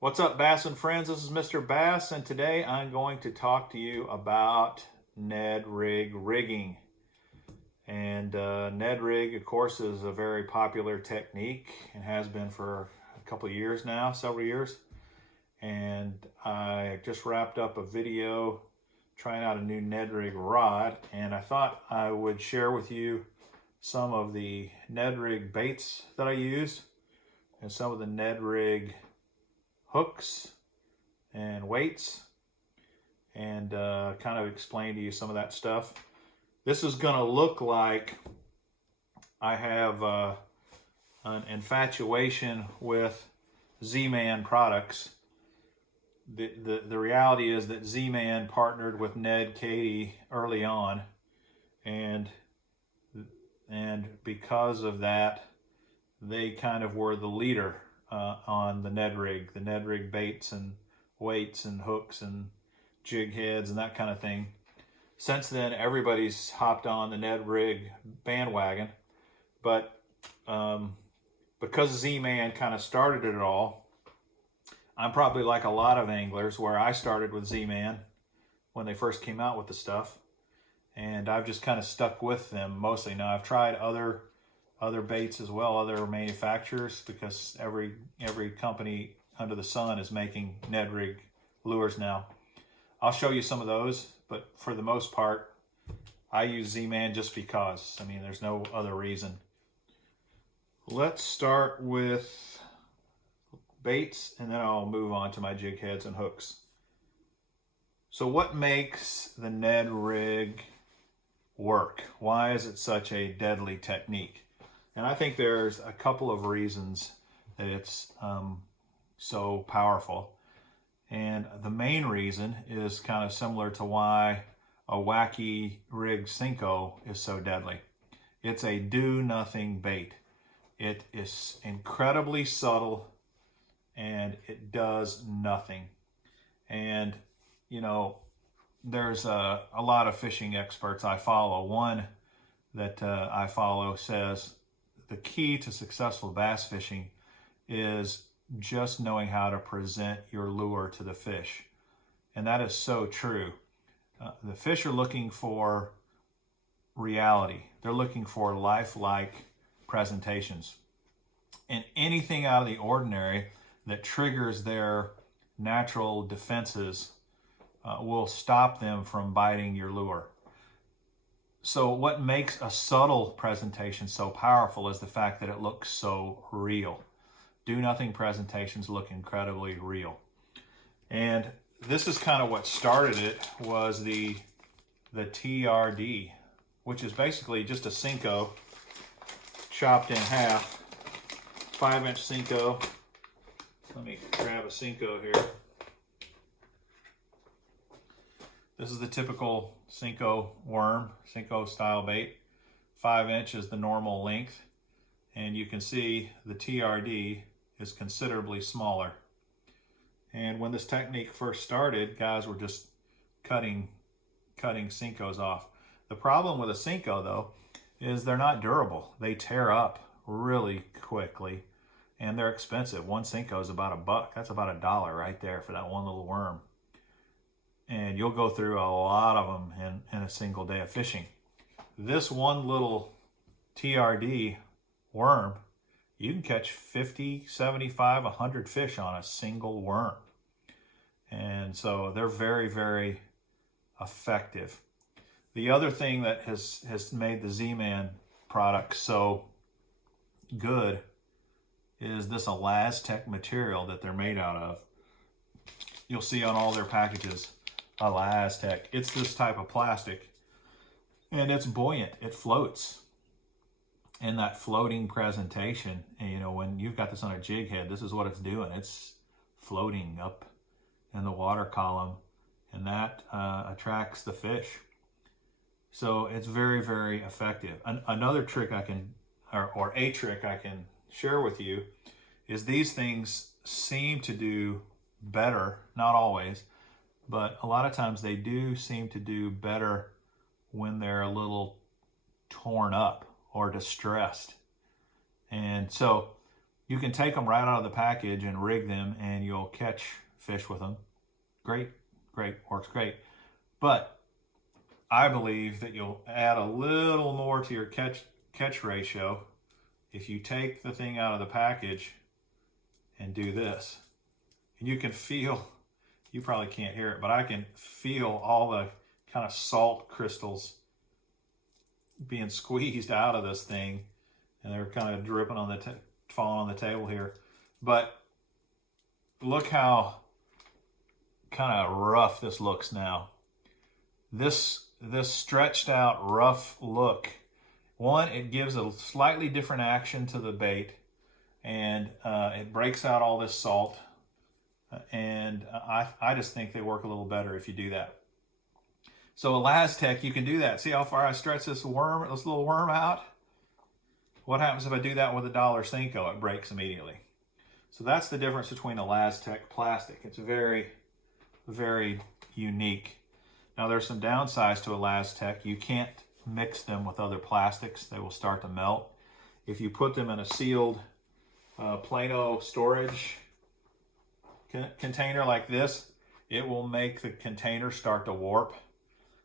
What's up, Bass and friends? This is Mr. Bass, and today I'm going to talk to you about Ned Rig rigging. And Ned Rig, of course, is a very popular technique and has been for a couple of years now, several years. And I just wrapped up a video trying out a new Ned Rig rod, and I thought I would share with you some of the Ned Rig baits that I use and some of the Ned Rig hooks and weights, and kind of explain to you some of that stuff. This is going to look like I have an infatuation with Zman products. The reality is that Zman partnered with Ned Katie early on, and because of that, they kind of were the leader on the Ned Rig baits and weights and hooks and jig heads and that kind of thing. Since then, everybody's hopped on the Ned Rig bandwagon, but because Z-Man kind of started it all, I'm probably like a lot of anglers where I started with Z-Man when they first came out with the stuff, and I've just kind of stuck with them mostly. Now, I've tried other baits as well, other manufacturers, because every company under the sun is making Ned Rig lures now. I'll show you some of those, but for the most part, I use Z-Man just because. I mean, there's no other reason. Let's start with baits, and then I'll move on to my jig heads and hooks. So what makes the Ned Rig work? Why is it such a deadly technique? And I think there's a couple of reasons that it's so powerful. And the main reason is kind of similar to why a wacky rig Senko is so deadly. It's a do-nothing bait. It is incredibly subtle, and it does nothing. And, you know, there's a lot of fishing experts I follow. One that I follow says, the key to successful bass fishing is just knowing how to present your lure to the fish. And that is so true. The fish are looking for reality. They're looking for lifelike presentations. And anything out of the ordinary that triggers their natural defenses will stop them from biting your lure. So what makes a subtle presentation so powerful is the fact that it looks so real. Do-nothing presentations look incredibly real. And this is kind of what started it, was the TRD, which is basically just a Senko chopped in half. 5-inch Senko. Let me grab a Senko here. This is the typical Senko worm, Senko style bait. 5-inch is the normal length, and you can see the TRD is considerably smaller. And when this technique first started, guys were just cutting Senkos off. The problem with a Senko, though, is they're not durable. They tear up really quickly, and they're expensive. One Senko is about $1. That's about $1 right there for that one little worm. And you'll go through a lot of them in a single day of fishing. This one little TRD worm, you can catch 50, 75, 100 fish on a single worm. And so they're very, very effective. The other thing that has made the Z-Man product so good is this Elaztech material that they're made out of. You'll see on all their packages, Elaztech. It's this type of plastic, and it's buoyant. It floats. And that floating presentation, and you know, when you've got this on a jig head, this is what it's doing. It's floating up in the water column, and that attracts the fish. So it's very, very effective. Another trick I can, or a trick I can share with you, is these things seem to do better, not always, but a lot of times they do seem to do better when they're a little torn up or distressed. And so You can take them right out of the package and rig them, and you'll catch fish with them. Great, great, works great. But I believe that you'll add a little more to your catch ratio if you take the thing out of the package and do this. And you can feel, you probably can't hear it, but I can feel all the kind of salt crystals being squeezed out of this thing, and they're kind of dripping on the falling on the table here. But look how kind of rough this looks now. This stretched out rough look, one, it gives a slightly different action to the bait, and it breaks out all this salt, and I just think they work a little better if you do that. So Elaztech, you can do that. See how far I stretch this little worm out? What happens if I do that with a $1 It breaks immediately. So that's the difference between Elaztech Plastic. It's very, very unique. Now there's some downsides to Elaztech. You can't mix them with other plastics. They will start to melt. If you put them in a sealed Plano storage container like this, it will make the container start to warp.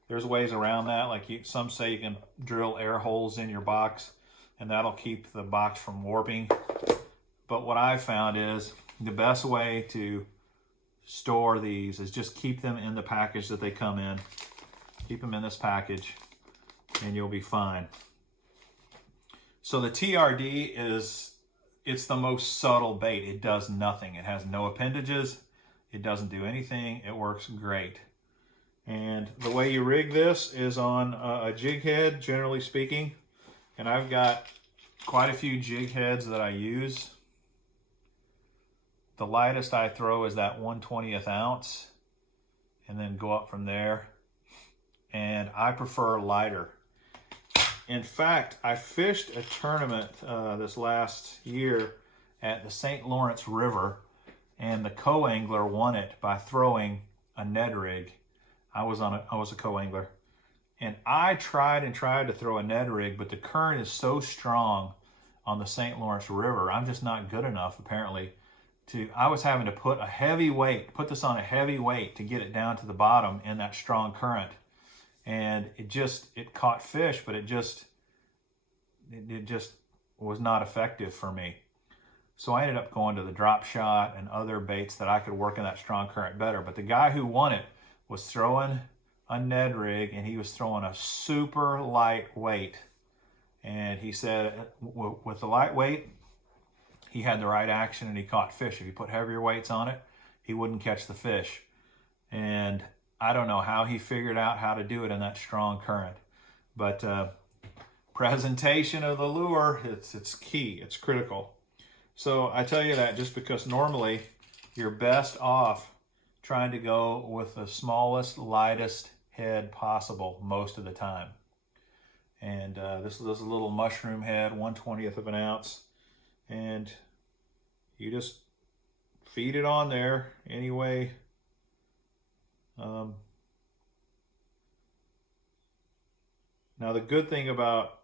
There's ways around that. Like some say you can drill air holes in your box, and that'll keep the box from warping. But what I've found is the best way to store these is just keep them in the package that they come in. Keep them in this package, and you'll be fine. So the TRD it's the most subtle bait. It does nothing. It has no appendages. It doesn't do anything. It works great. And the way you rig this is on a jig head, generally speaking. And I've got quite a few jig heads that I use. The lightest I throw is that 1/20th ounce, and then go up from there. And I prefer lighter. In fact, I fished a tournament this last year at the St. Lawrence River, and the co-angler won it by throwing a Ned Rig. I was a co-angler, and I tried to throw a Ned Rig, but the current is so strong on the St. Lawrence River. I'm just not good enough, apparently. I was having to put this on a heavy weight to get it down to the bottom in that strong current. And it caught fish, but it just was not effective for me. So I ended up going to the drop shot and other baits that I could work in that strong current better. But the guy who won it was throwing a Ned Rig, and he was throwing a super light weight. And he said with the light weight, he had the right action and he caught fish. If you put heavier weights on it, he wouldn't catch the fish. And I don't know how he figured out how to do it in that strong current. But presentation of the lure, it's key, it's critical. So I tell you that just because normally you're best off trying to go with the smallest, lightest head possible most of the time. And this is a little mushroom head, 1/20th of an ounce. And you just feed it on there anyway. Now the good thing about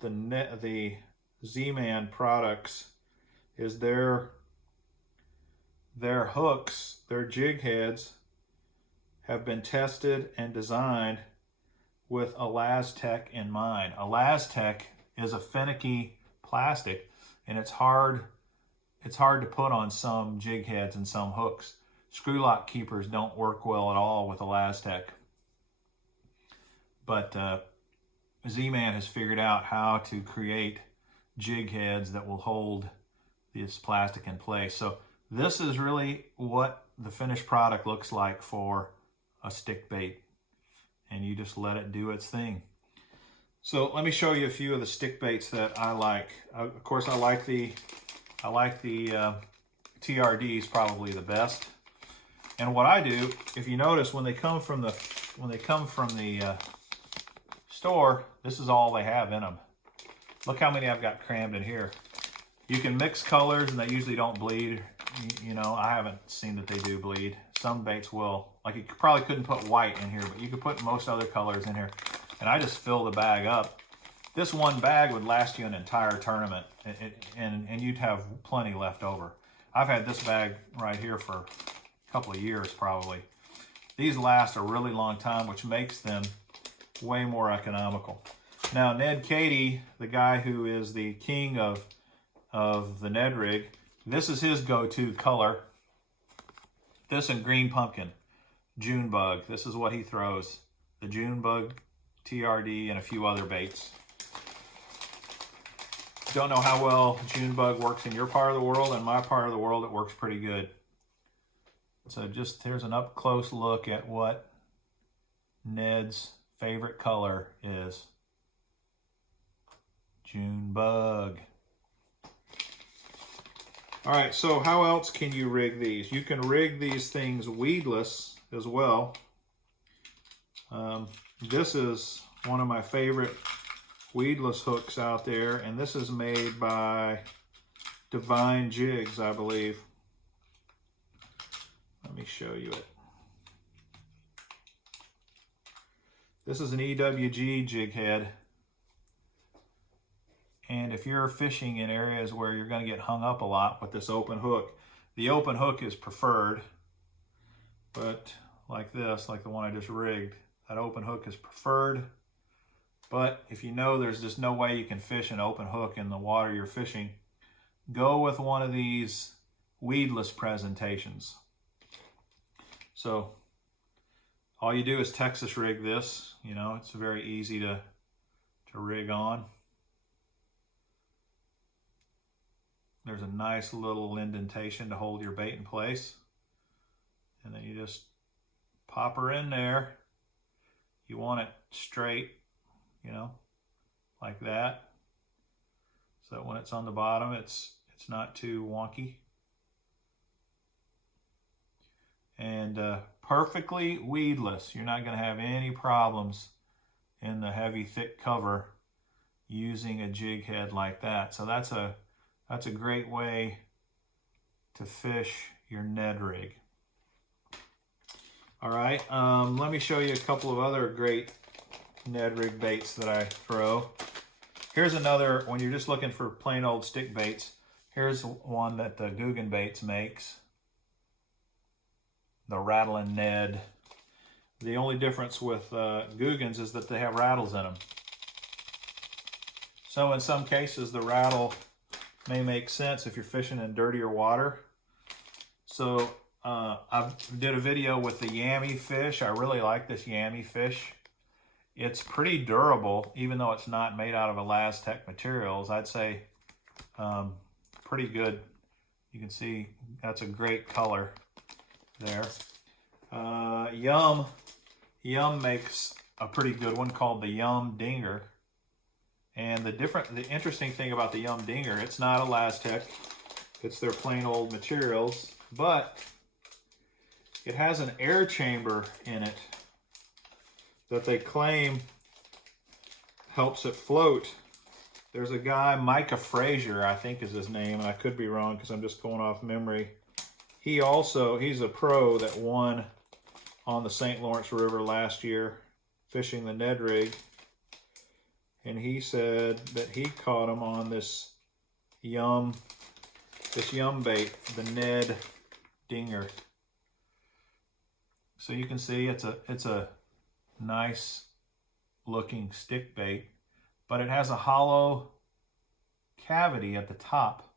the Zman products is their hooks, their jig heads, have been tested and designed with Elaztech in mind. Elaztech is a finicky plastic, and it's hard to put on some jig heads and some hooks. Screw lock keepers don't work well at all with Elaztech. But Z-Man has figured out how to create jig heads that will hold this plastic in place. So this is really what the finished product looks like for a stick bait. And you just let it do its thing. So let me show you a few of the stick baits that I like. Of course, I like the TRDs probably the best. And what I do, if you notice, when they come from the store, this is all they have in them. Look how many I've got crammed in here. You can mix colors, and they usually don't bleed. You know, I haven't seen that they do bleed. Some baits will. Like, you probably couldn't put white in here, but you could put most other colors in here. And I just fill the bag up. this one bag would last you an entire tournament, and you'd have plenty left over. I've had this bag right here for a couple of years probably. These last a really long time, which makes them way more economical. Now, Ned Katie, the guy who is the king of the Ned Rig, this is his go-to color. This and green pumpkin, June bug. This is what he throws. The June bug, TRD, and a few other baits. Don't know how well June bug works in your part of the world. In my part of the world, it works pretty good. So just here's an up close look at what Ned's favorite color is. June bug. All right, so how else can you rig these? You can rig these things weedless as well. This is one of my favorite weedless hooks out there, and this is made by Divine Jigs, I believe. Let me show you it. This is an EWG jig head. And if you're fishing in areas where you're going to get hung up a lot with this open hook, the open hook is preferred. But like this, like the one I just rigged, that open hook is preferred. But if you know there's just no way you can fish an open hook in the water you're fishing, go with one of these weedless presentations. So all you do is Texas rig this. You know, it's very easy to rig on. There's a nice little indentation to hold your bait in place. And then you just pop her in there. You want it straight, you know, like that. So that when it's on the bottom, it's not too wonky. And perfectly weedless. You're not going to have any problems in the heavy, thick cover using a jig head like that. So that's a great way to fish your Ned Rig. All right, let me show you a couple of other great Ned Rig baits that I throw. Here's another, when you're just looking for plain old stick baits, here's one that the Guggen Baits makes. The Rattlin' Ned. The only difference with Guggen's is that they have rattles in them. So in some cases, the rattle may make sense if you're fishing in dirtier water. So I did a video with the Yammy fish. I really like this Yammy fish. It's pretty durable, even though it's not made out of Elaztech materials. I'd say pretty good. You can see that's a great color there. Yum makes a pretty good one called the Yum Dinger. And the interesting thing about the Yum Dinger, it's not Elaztech. It's their plain old materials, but it has an air chamber in it that they claim helps it float. There's a guy, Micah Frazier, I think is his name, and I could be wrong because I'm just going off memory. He's a pro that won on the St. Lawrence River last year fishing the Ned Rig. And he said that he caught him on this yum bait, the Ned Dinger. So you can see it's a nice looking stick bait, but it has a hollow cavity at the top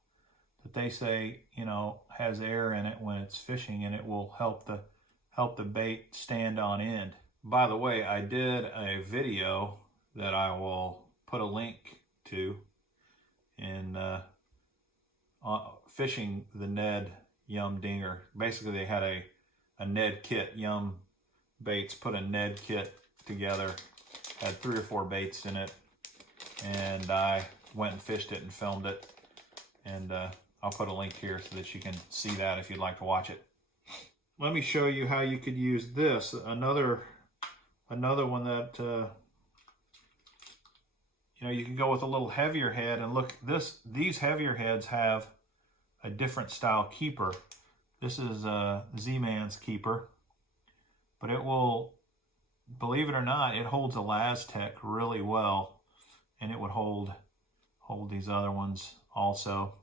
that they say, you know, has air in it when it's fishing, and it will help the bait stand on end. By the way, I did a video that I will put a link to in fishing the Ned Yum Dinger. Basically, they had a Ned kit. Yum Baits put a Ned kit together, had 3 or 4 baits in it, and I went and fished it and filmed it. And I'll put a link here so that you can see that if you'd like to watch it. Let me show you how you could use this. Another one that you know, you can go with a little heavier head, and look, these heavier heads have a different style keeper. This is Zman's keeper, but it will, believe it or not, it holds Elaztech really well, and it would hold these other ones also.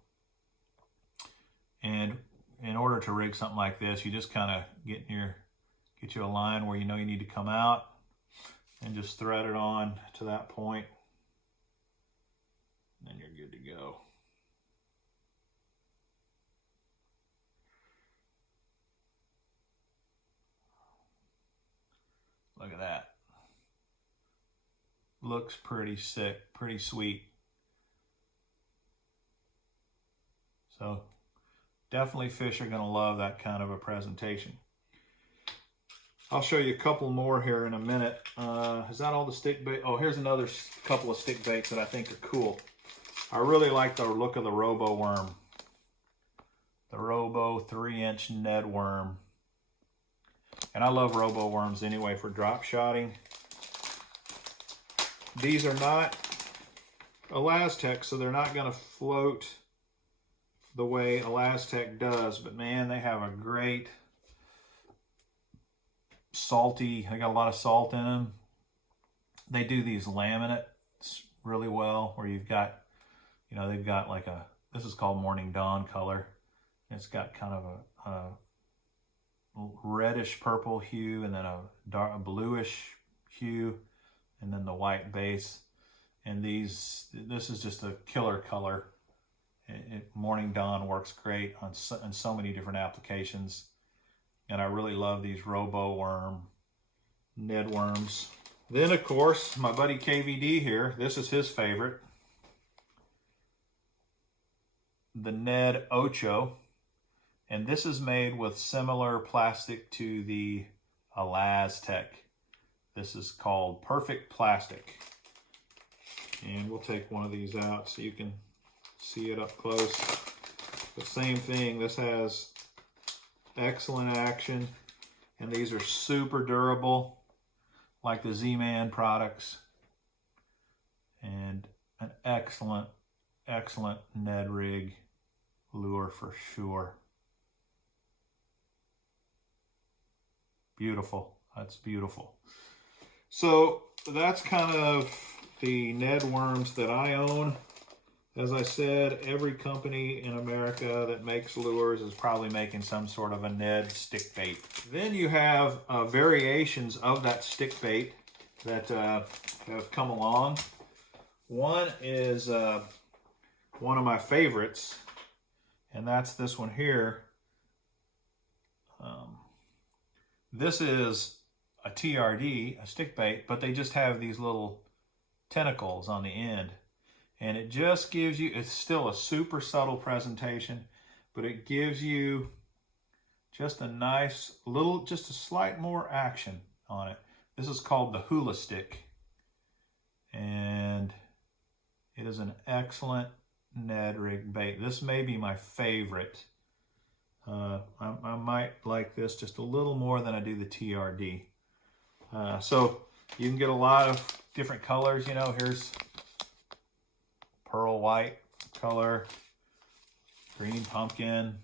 And in order to rig something like this, you just kind of get you a line where you know you need to come out, and just thread it on to that point, and then you're good to go. Look at that. Looks pretty sick, pretty sweet. So definitely fish are going to love that kind of a presentation. I'll show you a couple more here in a minute. Is that all the stick bait? Oh, here's another couple of stick baits that I think are cool. I really like the look of the Robo worm. The Robo 3-inch Ned worm. And I love Robo worms anyway for drop shotting. These are not Elaztech, so they're not going to float the way Elaztech does. But man, they have a great salty, they got a lot of salt in them. They do these laminates really well, where you've got, you know, they've got like this is called Morning Dawn color. It's got kind of a reddish purple hue, and then a bluish hue, and then the white base. And this is just a killer color. Morning Dawn works great on so many different applications. And I really love these Robo worm Ned worms. Then of course, my buddy KVD here, this is his favorite. The Ned Ocho. And this is made with similar plastic to the Elaztech. This is called Perfect Plastic. And we'll take one of these out so you can see it up close. The same thing, this has excellent action, and these are super durable, like the Zman products. And an excellent, excellent Ned Rig lure for sure. Beautiful. That's beautiful. So that's kind of the Ned worms that I own. As I said, every company in America that makes lures is probably making some sort of a Ned stick bait. Then you have variations of that stick bait that have come along. One is one of my favorites, and that's this one here. This is a TRD, a stick bait, but they just have these little tentacles on the end. And it just gives you, it's still a super subtle presentation, but it gives you just a nice little, just a slight more action on it. This is called the hula stick. And it is an excellent Ned Rig bait. This may be my favorite. I might like this just a little more than I do the TRD. So you can get a lot of different colors. You know, here's pearl white color, green pumpkin,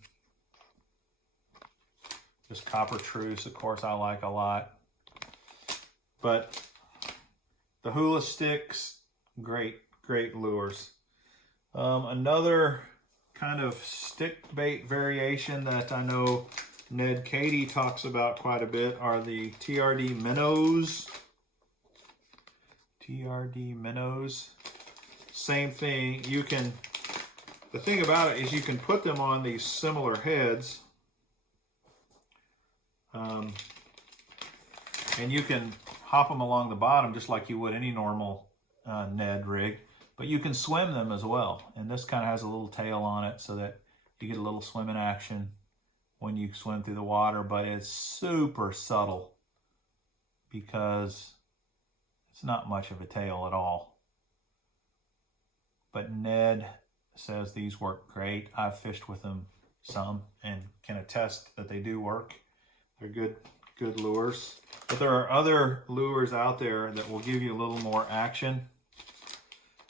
this copper truce, of course, I like a lot. But the hula sticks, great lures. Another kind of stick bait variation that I know Ned Katie talks about quite a bit are the TRD minnows. TRD minnows. Same thing, the thing about it is you can put them on these similar heads, and you can hop them along the bottom just like you would any normal Ned Rig, but you can swim them as well. And this kind of has a little tail on it so that you get a little swimming action when you swim through the water, but it's super subtle because it's not much of a tail at all. But Ned says these work great. I've fished with them some and can attest that they do work. They're good lures. But there are other lures out there that will give you a little more action.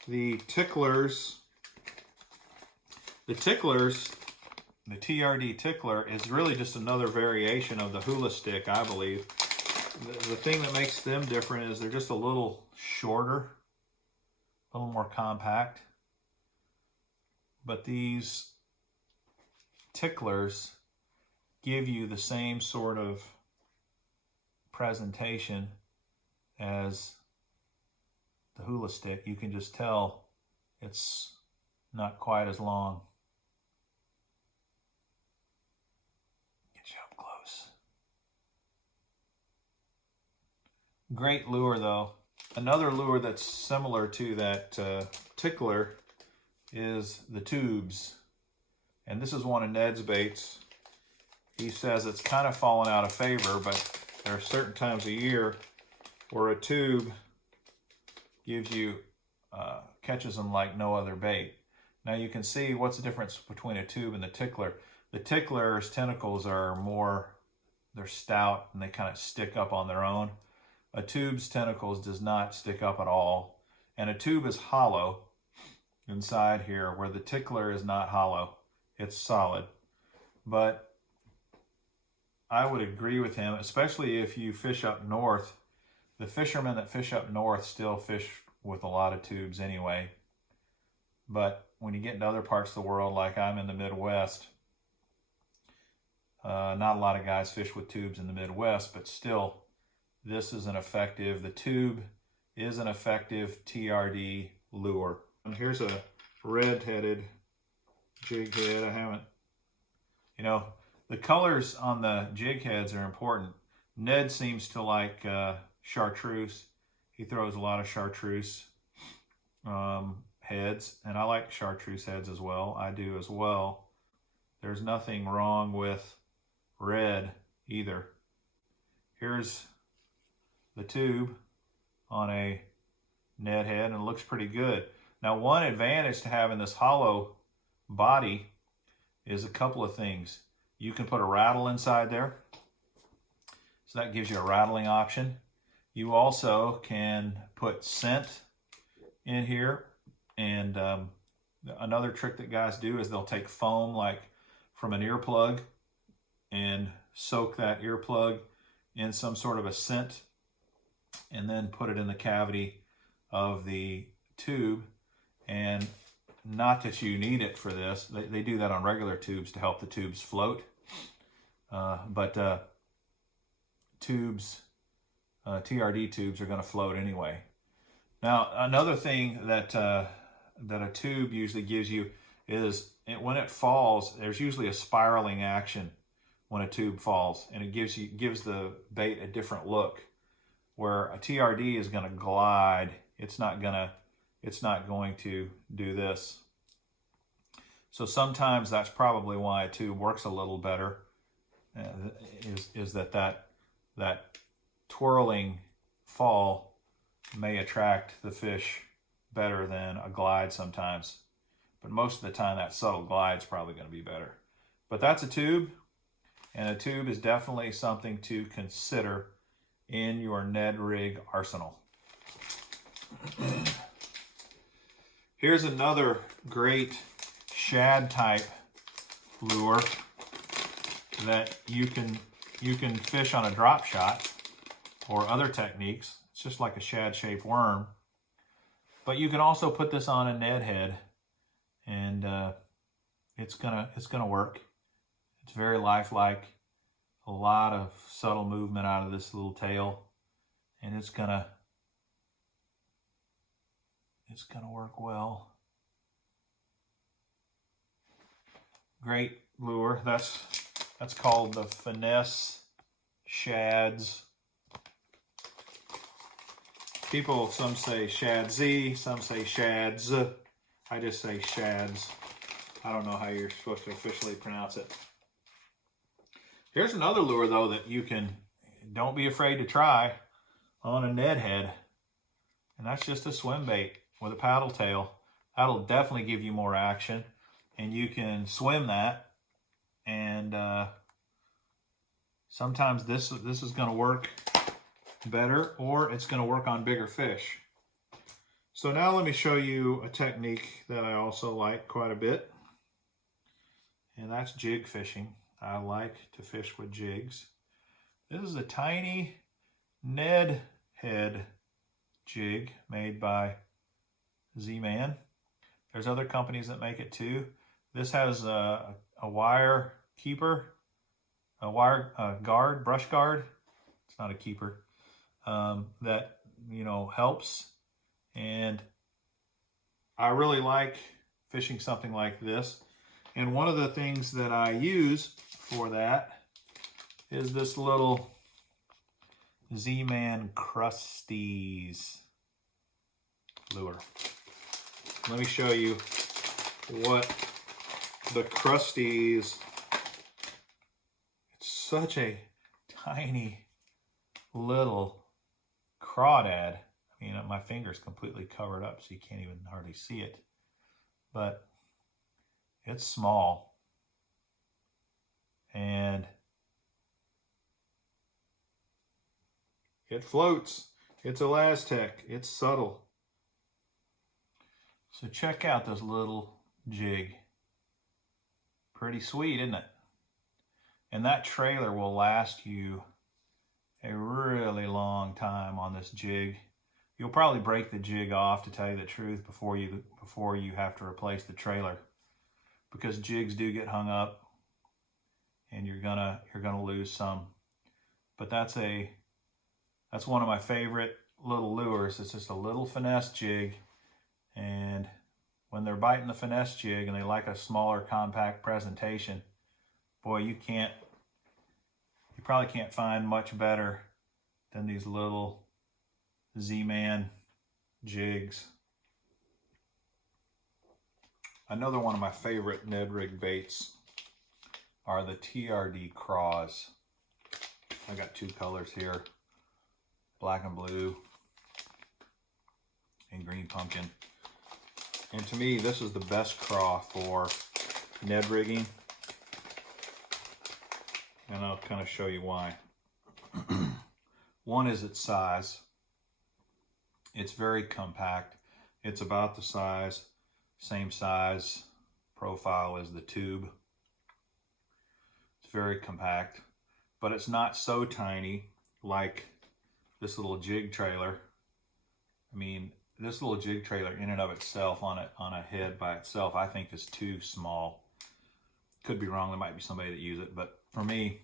The ticklers, the TRD tickler is really just another variation of the hula stick, I believe. The thing that makes them different is they're just a little shorter. a little more compact. But these ticklers give you the same sort of presentation as the hula stick. You can just tell it's not quite as long. Get you up close. Great lure though. Another lure that's similar to that tickler is the tubes. And this is one of Ned's baits. He says it's kind of fallen out of favor, but there are certain times a year where a tube gives you, catches them like no other bait. Now you can see what's the difference between a tube and the tickler. The tickler's tentacles are more, they're stout and they kind of stick up on their own. A tube's tentacles does not stick up at all. And a tube is hollow inside here, where the tickler is not hollow. It's solid. But I would agree with him, especially if you fish up north. The fishermen that fish up north still fish with a lot of tubes anyway. But when you get into other parts of the world, like I'm in the Midwest, not a lot of guys fish with tubes in the Midwest, but still, this is an effective, the tube is an effective TRD lure. And here's a red-headed jig head. I haven't, you know, the colors on the jig heads are important. Ned seems to like chartreuse. He throws a lot of chartreuse heads, and I like chartreuse heads as well. I do as well. There's nothing wrong with red either. Here's the tube on a Ned head, and it looks pretty good. Now, one advantage to having this hollow body is a couple of things. You can put a rattle inside there, so that gives you a rattling option. You also can put scent in here, and another trick that guys do is they'll take foam like from an earplug and soak that earplug in some sort of a scent and then put it in the cavity of the tube. And not that you need it for this, they do that on regular tubes to help the tubes float, but tubes, TRD tubes are going to float anyway. Now, another thing that that a tube usually gives you is when it falls, there's usually a spiraling action when a tube falls, and it gives the bait a different look. Where a TRD is going to glide, it's not going to do this. So sometimes that's probably why a tube works a little better. Is that twirling fall may attract the fish better than a glide sometimes. But most of the time that subtle glide is probably going to be better. But that's a tube, and a tube is definitely something to consider in your Ned Rig arsenal. Here's another great shad type lure that you can fish on a drop shot or other techniques. It's just like a shad shaped worm. But you can also put this on a Ned head, and it's gonna work. It's very lifelike. A lot of subtle movement out of this little tail, and it's gonna work well. Great lure. That's called the Finesse Shads. People, some say Shadzy, some say Shads. I just say Shads. I don't know how you're supposed to officially pronounce it. Here's another lure, though, that you don't be afraid to try on a Ned head. And that's just a swim bait with a paddle tail. That'll definitely give you more action. And you can swim that. And sometimes this is going to work better, or it's going to work on bigger fish. So now let me show you a technique that I also like quite a bit. And that's jig fishing. I like to fish with jigs. This is a tiny Ned head jig made by Zman. There's other companies that make it too. This has a wire keeper, a wire guard, brush guard. It's not a keeper. That, you know, helps. And I really like fishing something like this. And one of the things that I use for that is this little Zman Crusties lure. Let me show you what the Crusties, it's such a tiny little crawdad. I mean, my finger's completely covered up so you can't even hardly see it, but it's small and it floats. It's Elaztech. It's subtle. So check out this little jig. Pretty sweet, isn't it? And that trailer will last you a really long time on this jig. You'll probably break the jig off, to tell you the truth, before you have to replace the trailer, because jigs do get hung up and you're gonna lose some. But that's one of my favorite little lures. It's just a little finesse jig, and when they're biting the finesse jig and they like a smaller, compact presentation, boy, you probably can't find much better than these little Zman jigs. Another one of my favorite Ned Rig baits are the TRD craws. I got two colors here, black and blue and green pumpkin. And to me, this is the best craw for Ned rigging. And I'll kind of show you why. One is its size. It's very compact. It's about the same size profile as the tube. It's very compact, but it's not so tiny like this little jig trailer. I mean, this little jig trailer in and of itself on a head by itself, I think is too small. Could be wrong, there might be somebody that uses it, but for me,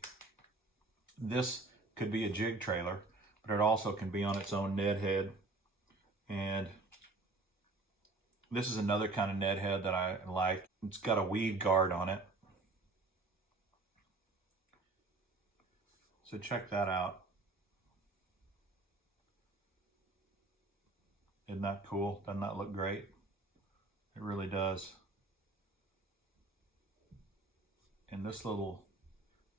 this could be a jig trailer, but it also can be on its own Ned head. And this is another kind of Ned head that I like. It's got a weed guard on it. So check that out. Isn't that cool? Doesn't that look great? It really does. And this little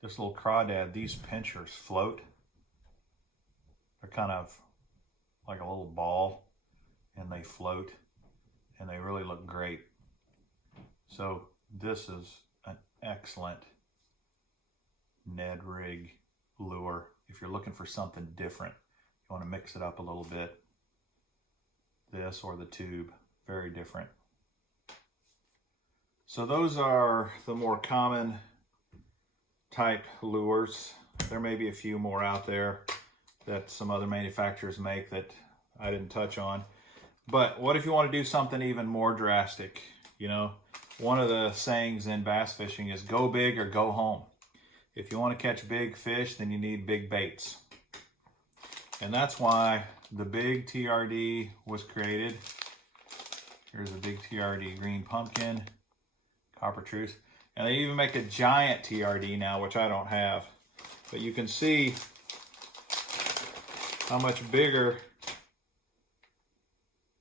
crawdad, these pinchers float. They're kind of like a little ball, and they float, and they really look great. So this is an excellent Ned Rig lure. If you're looking for something different, you want to mix it up a little bit. This or the tube, very different. So those are the more common type lures. There may be a few more out there that some other manufacturers make that I didn't touch on. But what if you want to do something even more drastic? You know, one of the sayings in bass fishing is go big or go home. If you want to catch big fish, then you need big baits. And that's why the big TRD was created. Here's a big TRD green pumpkin, copper truce. And they even make a giant TRD now, which I don't have. But you can see how much bigger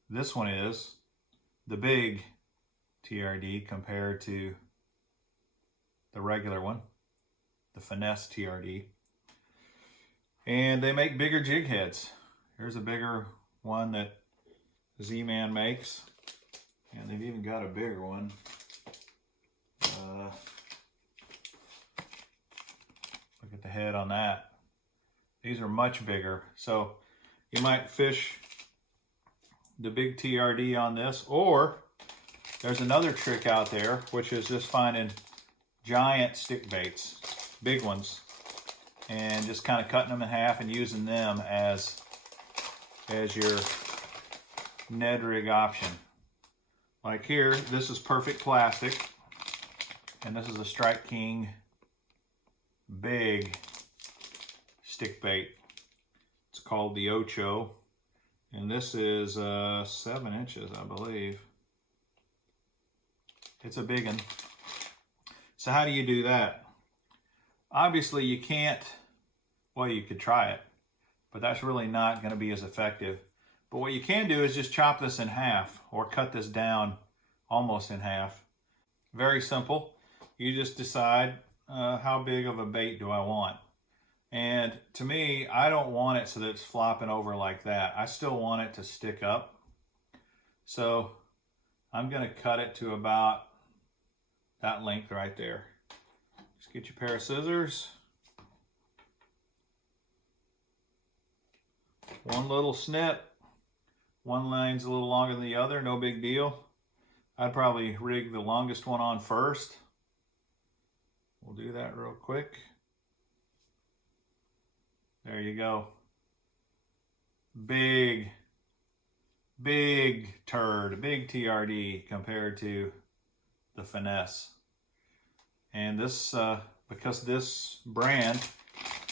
this one is, the big TRD, compared to the regular one, the finesse TRD. And they make bigger jig heads. Here's a bigger one that Zman makes. And they've even got a bigger one. Look at the head on that. These are much bigger. So you might fish the big TRD on this, or there's another trick out there, which is just finding giant stick baits, big ones, and just kind of cutting them in half and using them as your Ned Rig option. Like here, this is perfect plastic, and this is a Strike King big stick bait. It's called the Ocho, and this is 7 inches, I believe. It's a big one. So how do you do that? Obviously you can't, well, you could try it, but that's really not going to be as effective. But what you can do is just chop this in half or cut this down almost in half. Very simple. You just decide how big of a bait do I want. And to me, I don't want it so that it's flopping over like that. I still want it to stick up. So I'm going to cut it to about that length right there. Just get your pair of scissors. One little snip. One line's a little longer than the other, no big deal. I'd probably rig the longest one on first. We'll do that real quick. There you go. Big turd, big TRD compared to the Finesse. And this, because this brand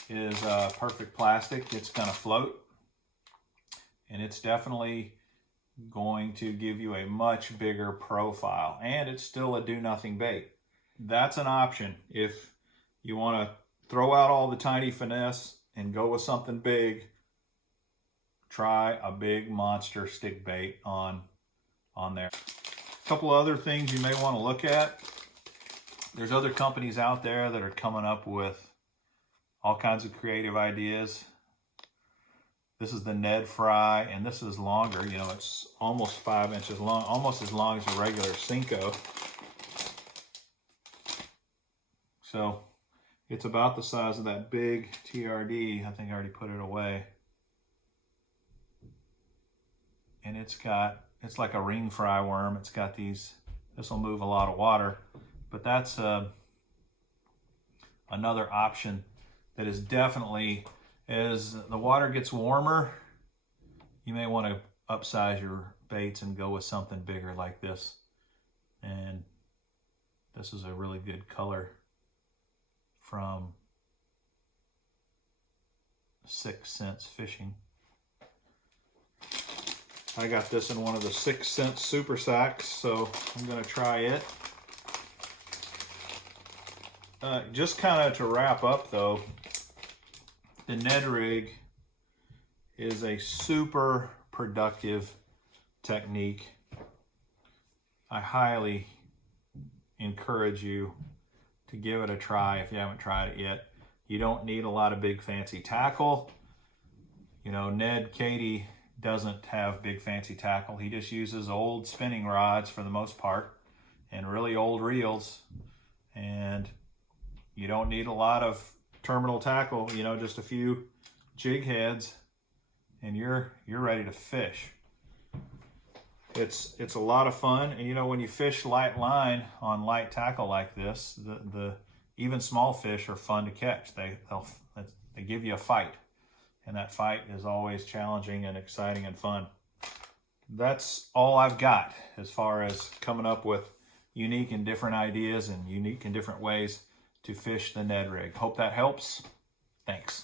is perfect plastic, it's gonna float. And it's definitely going to give you a much bigger profile. And it's still a do-nothing bait. That's an option. If you want to throw out all the tiny Finesse and go with something big, try a big monster stick bait on there. A couple other things you may want to look at. There's other companies out there that are coming up with all kinds of creative ideas. This is the Ned Fry, and this is longer. You know, it's almost 5 inches long, almost as long as a regular Cinco. So it's about the size of that big TRD. I think I already put it away. And it's like a ring fry worm. It's got these, this will move a lot of water, but that's another option that is definitely, as the water gets warmer, you may want to upsize your baits and go with something bigger like this. And this is a really good color from 6 Cents Fishing. I got this in one of the 6 Cent super sacks, so I'm going to try it. Just kind of to wrap up though, the Ned Rig is a super productive technique. I highly encourage you to give it a try if you haven't tried it yet. You don't need a lot of big fancy tackle. You know, Ned Katie doesn't have big fancy tackle. He just uses old spinning rods for the most part and really old reels. And you don't need a lot of terminal tackle, you know, just a few jig heads and you're ready to fish. It's a lot of fun, and you know, when you fish light line on light tackle like this, the even small fish are fun to catch. They give you a fight, and that fight is always challenging and exciting and fun. That's all I've got as far as coming up with unique and different ideas and unique and different ways to fish the Ned Rig. Hope that helps. Thanks.